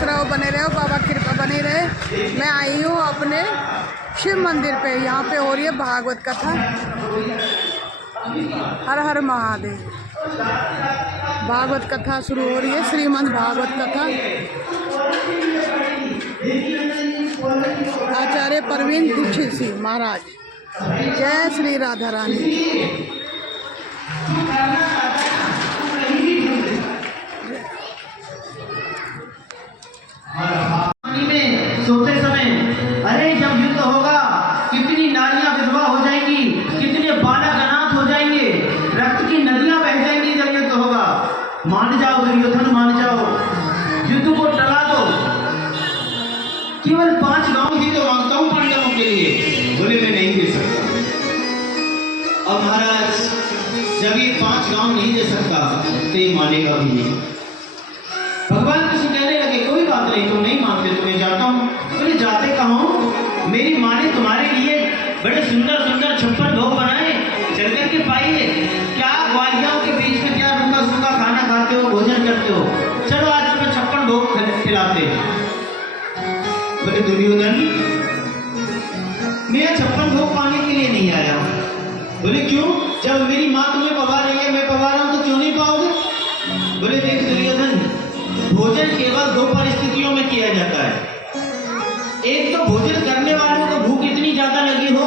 खुश रहो, बने रहो, बाबा कृपा बनी रहे। मैं आई हूँ अपने शिव मंदिर पे, यहाँ पे हो रही है भागवत कथा। हर हर महादेव। भागवत कथा शुरू हो रही है, श्रीमद् भागवत कथा। आचार्य प्रवीण दीक्षित जी महाराज। जय श्री राधा रानी। सोते समय अरे जब युद्ध होगा कितनी नारियां विधवा हो जाएंगी, कितने बालक अनाथ हो जाएंगे, रक्त की नदियां बह जाएंगी जब युद्ध होगा। मान जाओ दुर्योधन, मान जाओ, युद्ध को टला दो। केवल 5 गांव ही तो मांगता हूं पांडवों के लिए। बोले मैं नहीं दे सकता। अब महाराज जब ये 5 गांव नहीं दे सकता तो ये मानेगा भी नहीं। भगवान कृष्ण कहने लगे कोई बात नहीं, तुम नहीं मानते तो मैं जाता हूँ। बोले जाते कहाँ हो? मेरी माँ ने तुम्हारे लिए बड़े सुंदर सुंदर 56 भोग बनाए, चल करके पाइए। क्या ग्वालियों के बीच में क्या रूखा सूखा खाना खाते हो, भोजन करते हो? चलो आज तुम्हें 56 भोग खिलाते। बोले दुर्योधन मैं 56 भोग पाने के लिए नहीं आया। बोले क्यों? जब मेरी माँ तुम्हें पवा रही है, मैं पवा रहा हूँ, तो क्यों नहीं पाओगे? बोले देख दुर्योधन, भोजन केवल 2 परिस्थितियों में किया जाता है। एक तो भोजन करने वालों को भूख इतनी ज्यादा लगी हो,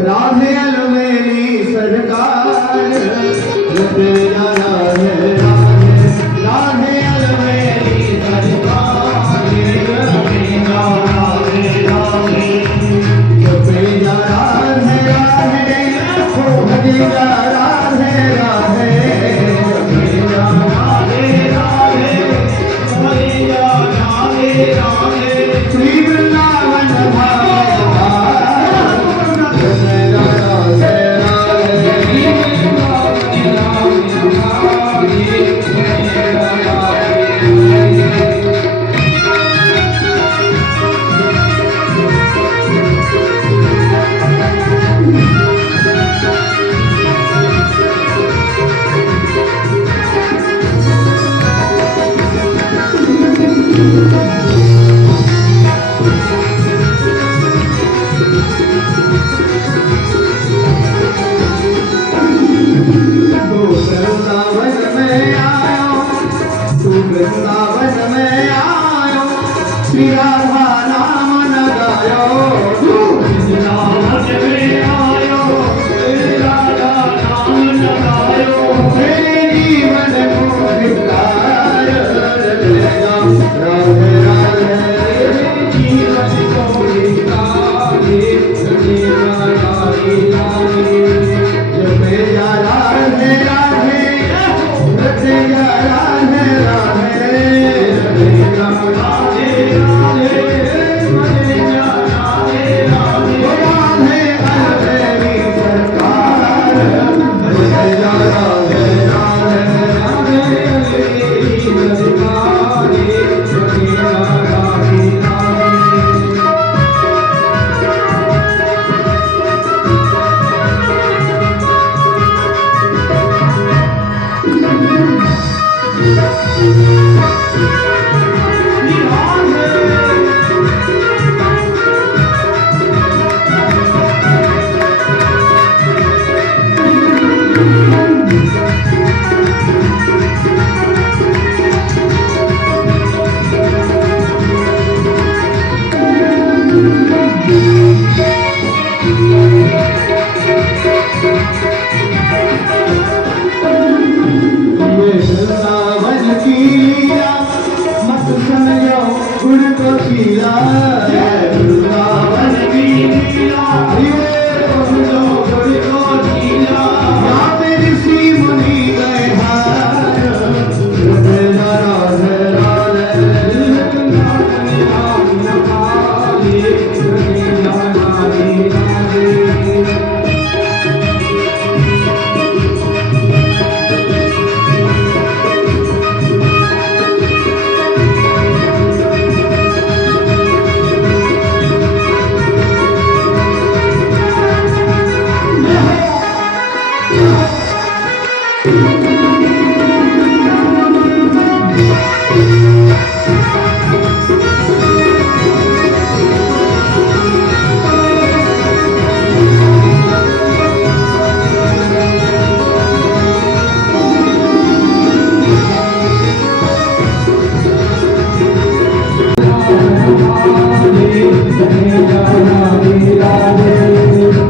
राधे अलमेली सरकार राधे राधे राधे अलमेली सरकार राधे राधे राधे राधे राधे राधे श्री वृंदावन लीला वृंदावन की लीला ये समझो बड़ी को लीला यहाँ पे ऋषि मुनि गए हार राधे राधे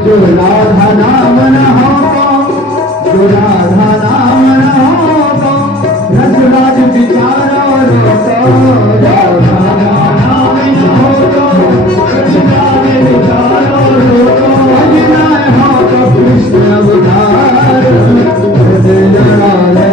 जो राधा नाम न हो जो राधा नाम न हो रसराज विचारो राधा नाम न हो रसराज विचारो अजना हो तो कृष्ण अवतार राधे राधे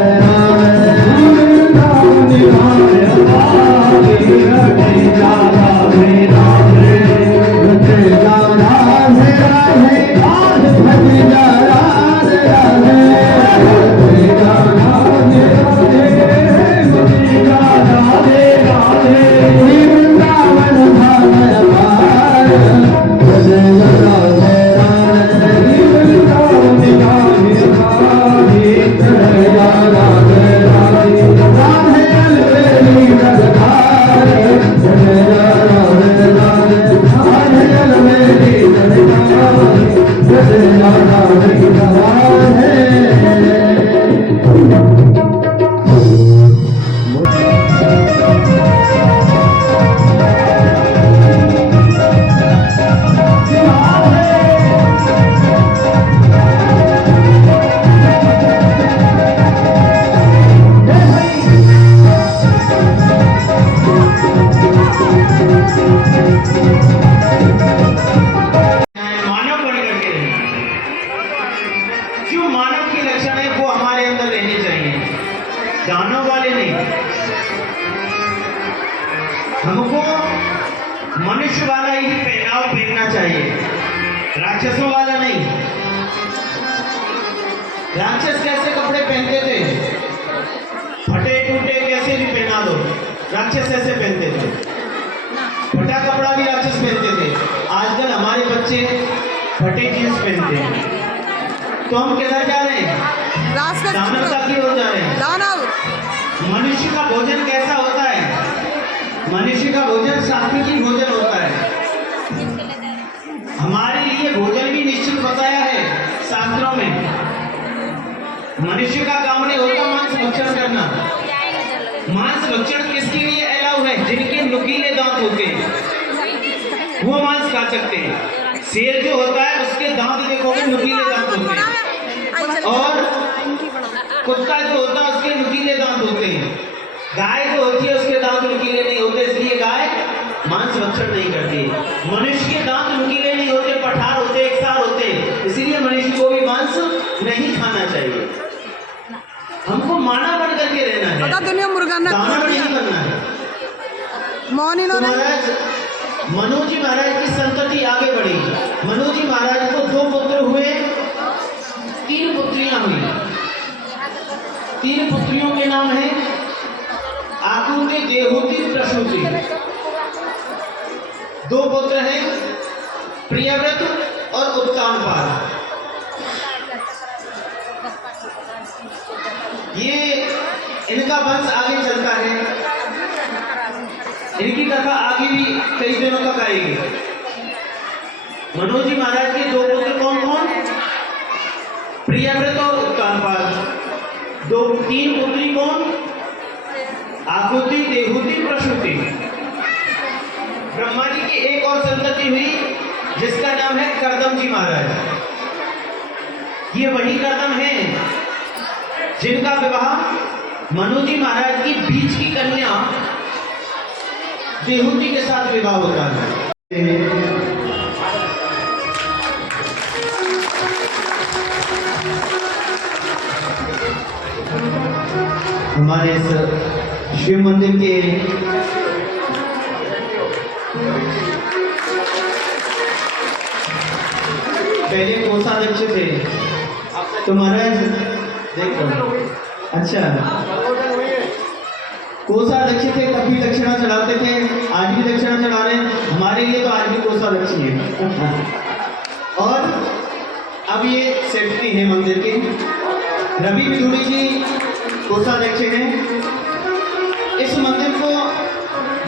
मानव बन करके रहना। जो मानव की लक्षण है वो हमारे अंदर रहने चाहिए, दानव वाले नहीं। हमको मनुष्य वाला ही पहनाव पहनना चाहिए, राक्षसों वाला नहीं। राक्षस कैसे कपड़े पहनते थे, फटे टूटे कैसे भी पहना दो, राक्षस ऐसे पहनते थे। फटा कपड़ा भी राक्षस पहनते थे। आजकल हमारे बच्चे फटे जींस पहनते हैं, तो हम किधर जा रहे हैं? दानवता की ओर जा रहे हैं। दानव मनुष्य का भोजन कैसा होता है? मनुष्य का भोजन सात्विक भोजन होता है। हमारे लिए भोजन भी निश्चित बताया है शास्त्रों में। मनुष्य का काम नहीं होता मांस भक्षण करना। मांस भक्षण किसके लिए अलाउ है? जिनके नुकीले दांत होते हैं वो मांस खा सकते हैं। शेर जो होता है उसके दांत देखोगे नुकीले दांत होते हैं, और कुत्ता जो होता है उसके नुकीले दांत होते हैं। गाय जो होती है उसके दांत नुकीले नहीं होते, इसलिए गाय मांस भक्षण नहीं करती। मनुष्य के दांत नुकीले नहीं होते, पठार होते, एकसार होते, इसलिए मनुष्य को भी मांस नहीं खाना चाहिए। हमको मानव बन करके रहना है, दानव नहीं बनना है। तो महाराज मनु जी महाराज की संतति आगे बढ़ी। मनु जी महाराज को 2 पुत्र हुए, 3 पुत्रियां हुई। 3 पुत्रियों के नाम है आकुति, देहुति, प्रसूति। 2 पुत्र हैं प्रियव्रत और उत्तानपाद। ये इनका वंश आगे चलता है, इनकी कथा आगे भी कई दिनों तक आएगी। मनोज जी महाराज के 2 पुत्र कौन कौन? प्रियव्रत और उत्तानपाद। 3 पुत्री कौन? आकुति, देहुति, प्रसूति। ब्रह्मा जी की एक और संतति हुई जिसका नाम है कर्दम जी महाराज। ये वही कर्दम है जिनका विवाह मनु जी महाराज की बीच की कन्या देहूती के साथ विवाह होता है। हमारे इस शिव मंदिर के पहले कोषाध्यक्ष थे तो महाराज देखो, अच्छा कोषाध्यक्ष थे, तब भी दक्षिणा चढ़ाते थे, आज भी दक्षिणा चढ़ा रहे हैं। हमारे लिए तो आज भी कोषाध्यक्ष ही है। और अब ये सेक्रेटरी है मंदिर के, रवि विधुड़ी जी कोषाध्यक्ष हैं। इस मंदिर को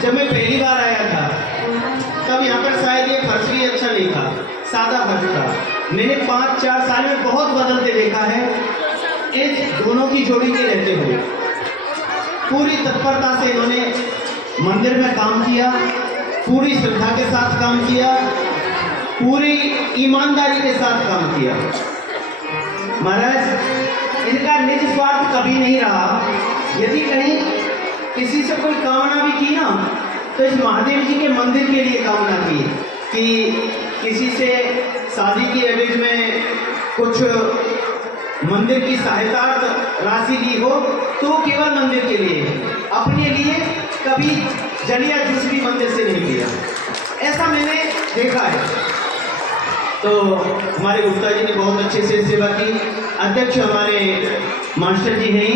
जब मैं पहली बार आया था तब यहाँ पर शायद ये फर्श भी अच्छा नहीं था, सादा फर्श था। मैंने 5-4 साल में बहुत बदलते देखा है। इस दोनों की जोड़ी के रहते हुए पूरी तत्परता से इन्होंने मंदिर में काम किया, पूरी श्रद्धा के साथ काम किया, पूरी ईमानदारी के साथ काम किया। महाराज इनका निज स्वार्थ कभी नहीं रहा। यदि कहीं किसी से कोई कामना भी की ना तो इस महादेव जी के मंदिर के लिए कामना की कि किसी से शादी की एवज में कुछ मंदिर की सहायता राशि ली हो तो केवल मंदिर के लिए, अपने लिए कभी जलिया जूस भी मंदिर से नहीं किया। ऐसा मैंने देखा है। तो हमारे गुप्ता जी ने बहुत अच्छे से सेवा की। अध्यक्ष हमारे मास्टर जी हैं,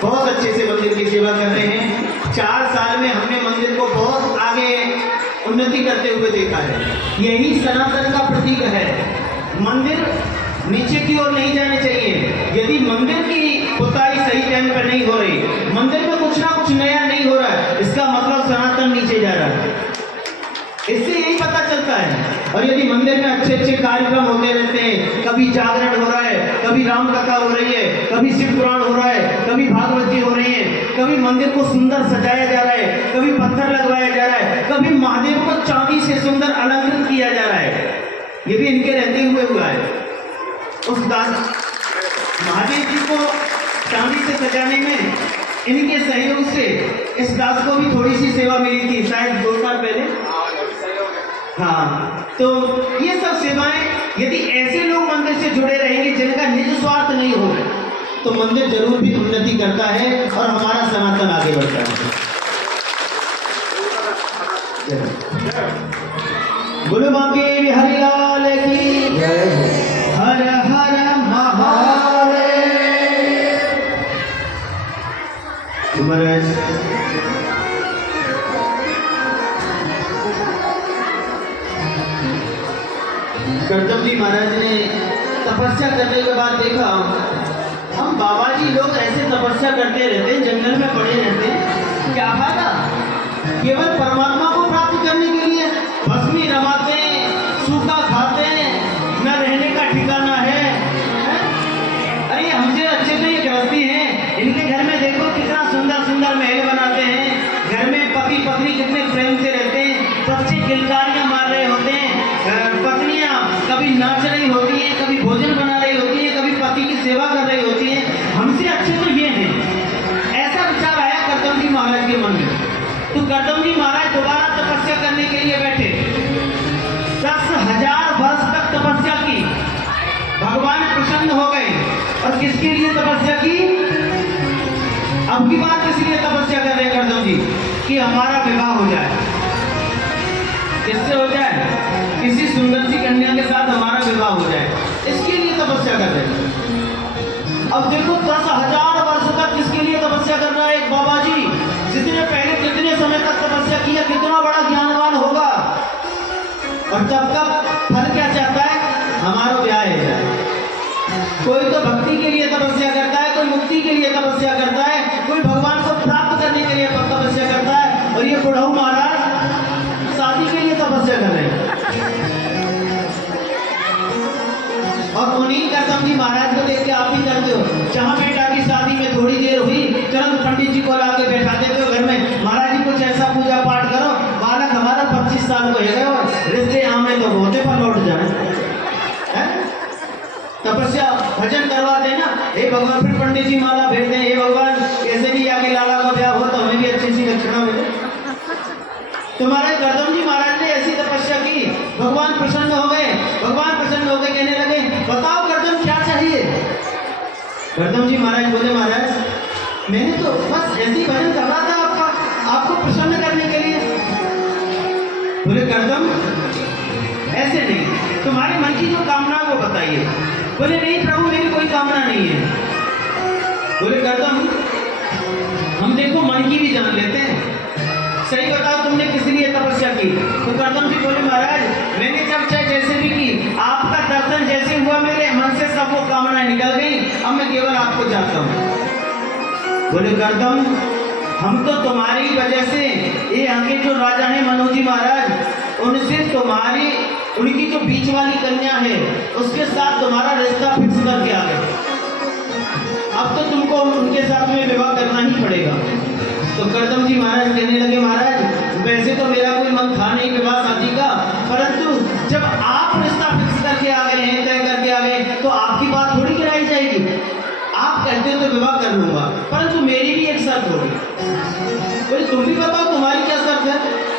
बहुत अच्छे से मंदिर की सेवा कर रहे हैं। 4 साल में हमने मंदिर को बहुत आगे उन्नति करते हुए देखा है। यही सनातन का प्रतीक है। मंदिर नीचे की ओर नहीं जाने चाहिए। यदि मंदिर की पुताई सही टाइम पर नहीं हो रही, मंदिर में कुछ ना कुछ नया नहीं हो रहा है, इसका मतलब सनातन नीचे जा रहा है। इससे यही पता चलता है। और यदि मंदिर में अच्छे अच्छे कार्यक्रम होते रहते हैं, कभी जागरण हो रहा है, कभी राम कथा हो रही है, कभी शिव पुराण हो रहा है, कभी भागवत जी हो रही है, कभी मंदिर को सुंदर सजाया जा रहा है, कभी पत्थर लगवाया जा रहा है, कभी महादेव को चांदी से सुंदर अलंकृत किया जा रहा है, ये भी इनके रहते हुए हुआ है। उस दास महादेव जी को चांदी से सजाने में इनके सहयोग से इस दास को भी थोड़ी सी सेवा मिली थी, शायद 2 साल पहले। हाँ, तो ये सब सेवाएं यदि ऐसे लोग मंदिर से जुड़े रहेंगे जिनका निज स्वार्थ नहीं हो तो मंदिर जरूर भी उन्नति करता है और हमारा सनातन आगे बढ़ता है। बोलो बांके बिहारी लाल की हर हर महादेव। करदम जी महाराज ने तपस्या करने के बाद देखा हम बाबा जी लोग ऐसे तपस्या करते रहते हैं, जंगल में पड़े रहते हैं, क्या फायदा? केवल परमात्मा को प्राप्त करने के लिए भस्मी रमाते हैं, सूखा खाते हैं, न रहने का ठिकाना है। अरे हमसे अच्छे तो ये गृहस्थी हैं, इनके घर में देखो कितना सुंदर सुंदर महल बनाते हैं, घर में पति पत्नी कितने प्रेम से रहते हैं, बच्चे किलकारियां मार रहे होते हैं, पत्नियां कभी नाच रही होती हैं, कभी भोजन बना रही होती हैं, कभी पति की सेवा कर रही होती हैं। हमसे अच्छे तो ये हैं। ऐसा विचार आया करदम जी महाराज के मन में। तो करदम जी महाराज दोबारा तपस्या करने के लिए बैठे। 10,000 वर्ष तक तपस्या की, भगवान प्रसन्न हो गए। और किसके लिए तपस्या की? अब की बात किस लिए तपस्या कर रहे हैं करदम जी? कि हमारा विवाह हो जाए। किससे हो जाए? किसी सुंदर सी कन्या के साथ हमारा विवाह हो जाए, इसके लिए तपस्या कर रहे हैं। अब देखो 10,000 वर्ष तक किसके लिए तपस्या कर रहा है एक बाबा जी, जिसने पहले कितने समय तक तपस्या किया, कितना बड़ा ज्ञानवान होगा। और तब का फल क्या चाहता है? हमारा ब्याह हो जाए। कोई तो भक्ति के लिए तपस्या करता है, कोई मुक्ति के लिए तपस्या करता है, कोई भगवान को प्राप्त करने के लिए तपस्या करता है। और ये बुढ़ऊ महाराज शादी के लिए तपस्या कर रहे हैं। और उन्हीं करदम जी महाराज को देख के आप भी करते हो। जहां बेटा की शादी में थोड़ी देर हुई, तुरंत पंडित जी को ला के बैठा देते हो घर में, महाराज जी कुछ ऐसा पूजा पाठ करो, बालक हमारा 25 साल को है और रिश्ते आमने तो होते पर लौट जाए। तपस्या भजन करवा देना, हे भगवान। फिर पंडित जी माला भेज दें, हे भगवान कैसे भी आगे लाला का ब्याह हो तो हमें भी अच्छी सी दक्षिणा मिले। तुम्हारे गर्दम जी महाराज ने ऐसी तपस्या की, भगवान प्रसन्न हो गए। भगवान प्रसन्न होकर कहने लगे, बताओ गर्दम क्या चाहिए। गर्दम जी महाराज बोले, महाराज मैंने तो बस ऐसी भजन कर रहा था आपको प्रसन्न करने के लिए। बोले गर्दम ऐसे नहीं, तुम्हारे मन की जो कामना है वो बताइए। बोले नहीं प्रभु मेरी कोई कामना नहीं है। बोले गर्दम हम देखो मन की भी जान लेते हैं, सही बताओ तुमने किस लिए तपस्या की। तो गर्दम जी बोले, महाराज मैंने जब चाहे जैसे भी की, आपका दर्शन जैसे हुआ मेरे मन से सब वो कामनाएं निकल गई, अब मैं केवल आपको चाहता हूँ। बोले गर्दम हम तो तुम्हारी वजह से, ये आगे जो राजा है मनोज जी महाराज, उनसे तुम्हारी उनकी जो बीच वाली कन्या है उसके साथ तुम्हारा रिश्ता फिक्स करके आ गए। अब तो तुमको उनके साथ में विवाह करना ही पड़ेगा। तो गर्दम जी महाराज कहने लगे, महाराज वैसे तो मेरा कोई मन था नहीं विवाह शादी का, परंतु जब आप रिश्ता फिक्स करके आ गए हैं, तय करके आ गए, तो आपकी बात थोड़ी गिराई जाएगी। आप कहते हो तो विवाह कर लूंगा, परंतु मेरी भी एक शर्त होगी। बोले तुम भी बताओ तुम्हारी क्या शर्त है।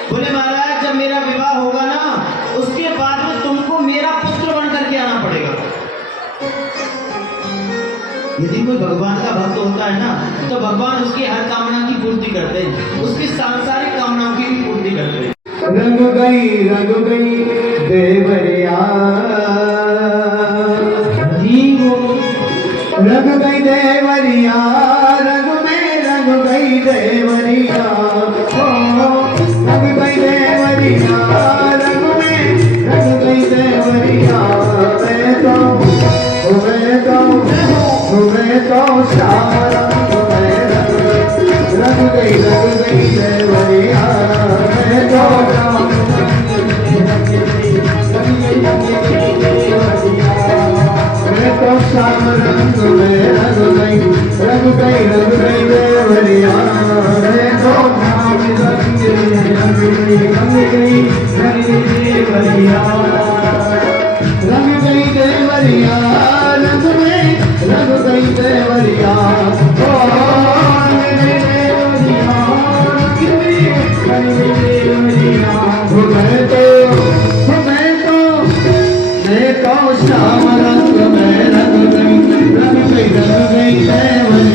बोले महाराज जब मेरा विवाह होगा ना, उसके बाद में तुमको मेरा पुत्र बन करके आना पड़ेगा। यदि कोई भगवान का भक्त होता है ना, तो भगवान उसकी हर कामना की पूर्ति करते हैं, उसकी सांसारिक कामनाओं की भी पूर्ति करते हैं। रंग गई देवरिया, रंग गई देवरिया, रंग में रंग गई देवरिया, रंग गई देवरिया, रंग में रंग गई देवरिया। मैं तो श्याम रंग में रंग गई देवरिया, मैं तो श्याम मैं तो श्याम रंग में रंग गई देवरिया, मैं तो श्याम रंग देवरिया, रंग गई देवरिया, रंग में रंग गई देवरिया, मैं तो श्याम रंग में रंग गई देवरिया, मैं तो श्याम रंग गई देवरिया।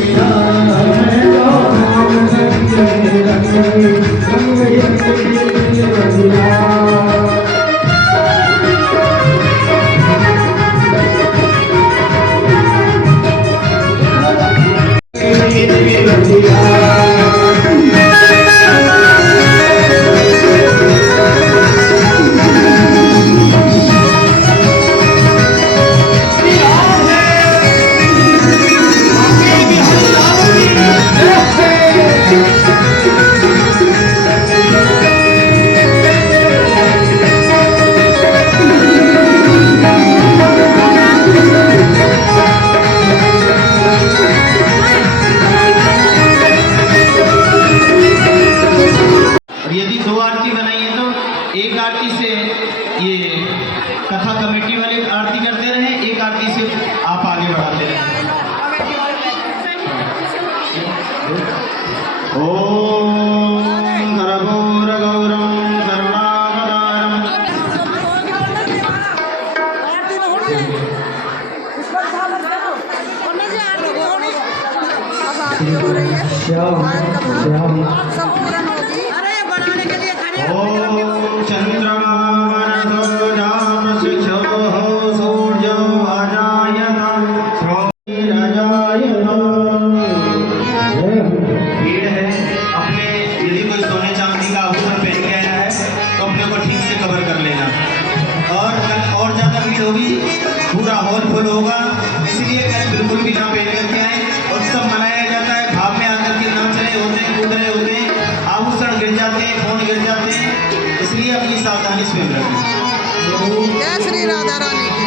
यदि दो आरती बनाई है तो एक आरती से ये कथा कमेटी वाले आरती करते रहे, एक आरती से आप आगे बढ़ाते रहे। ओम घोर गौरम करुणावतारम। अब आरती हो रही है, सब पूर्ण होगी। ओम चंद्रमा वरदो प्रशिक्षो सूर्यो अजायत भीड़ है अपने, यदि कोई सोने चांदी का आभूषण पहन के आया है तो अपने को ठीक से कवर कर लेना। और कल और ज़्यादा भीड़ होगी, पूरा हॉल फुल होगा, इसलिए कल बिल्कुल भी ना पहन करके आए। उत्सव मनाया जाता है, भाव में आकर के नाच रहे होते हैं, कूद रहे होते हैं, आभूषण गिर जाते हैं, फोन गिर जाते हैं, इसलिए अपनी सावधानी स्वयं रखें। जय श्री राधा रानी की।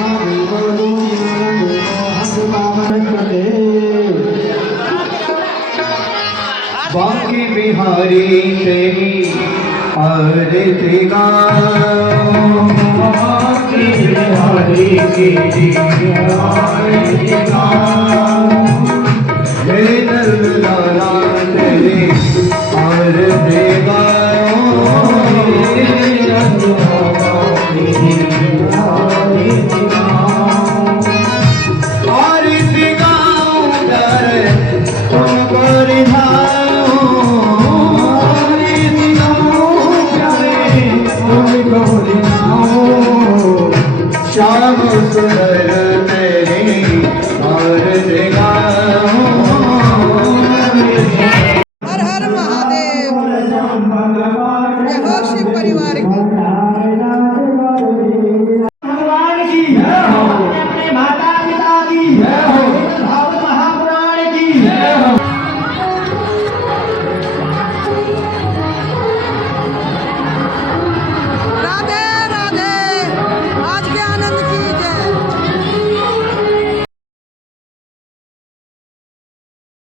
बाकी बिहारी तेरी आरती गाओ, बाकी बिहारी तेरी आरती गाओ, हे नंदलाला तेरी आरती गाओ, सुंदर तेरी आरती गाऊं। हर हर महादेव। जय हो शिव परिवार की।